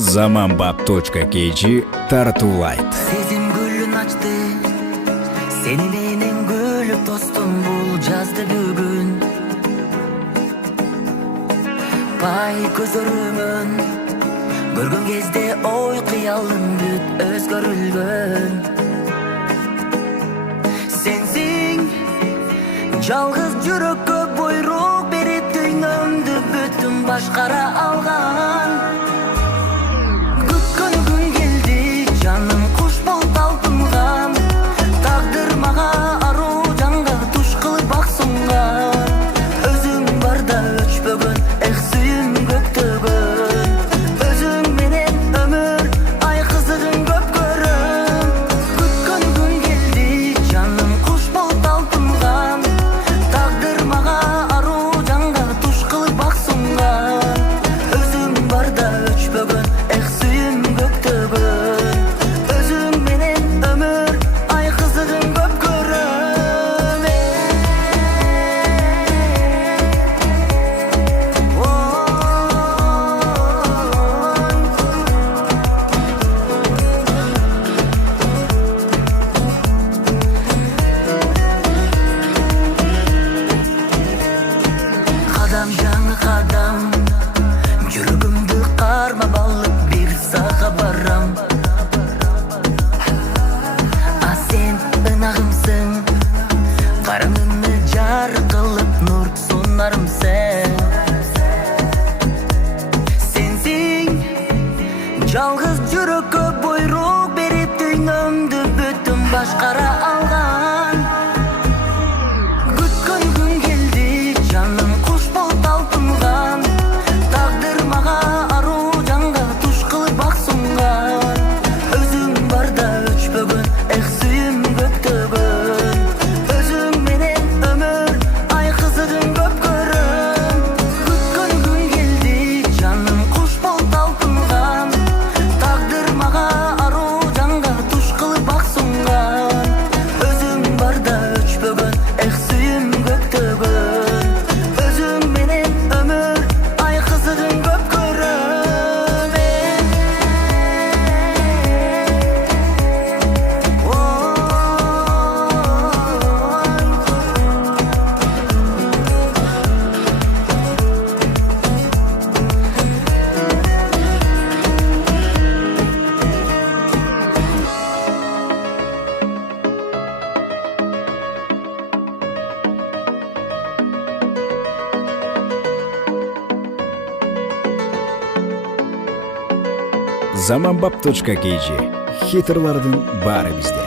Zamanbap.kg тартуулайт. Сезим гүлүн ачты, сени менен гүлүп достум бул жазды бүгүн. Бай көзөрүмөн көргөн кезде ой кыялым бүт өзгөрүлгөн. Сенсиң жалгыз жүрөккө буйрук берип дүйнөмдү бүтүн башкара алган. Күткөн күн келди, жаным куш болуп талпынган. Тагдыр мага аруу жанга туш кылып бак сунган. Өзүң барда өчпөгөн, эх сүйүм көктөгөн. Өзүң менен өмүр ай кызыгын көп көрөм. Күткөн күн келди, жаным куш болуп талпынган. Тагдыр мага аруу жанга туш кылып бак сунган. Өзүң барда өчпөгөн, эх сүйүм көктөгөн. Өзүң менен өмүр ай кызыгын көп көрөм. Кадам жаңы кадам, жүрөгүмдү кармап алып бир сага барам. А сен ынагымсың, караңгыны жарык кылып нур сунарымсың. Сенсиң жалгыз жүрөккө буйрук берип дүйнөмдү бүтүн башкара алган. Күткөн күн келди, жаным куш болуп талпынган. Тагдыр мага аруу жанга туш кылып бак сунган. Өзүң барда өчпөгөн, эх сүйүм көктөгөн. Өзүң менен өмүр ай кызыгын көп көрөм. Күткөн күн келди, жаным куш болуп талпынган. Тагдыр мага аруу жанга туш кылып бак сунган. Өзүң барда өчпөгөн, эх сүйүм көктөгөн. Өзүң менен өмүр ай кызыгын көп көрөм. Zamanbap.kg хитрлардын баары бизде.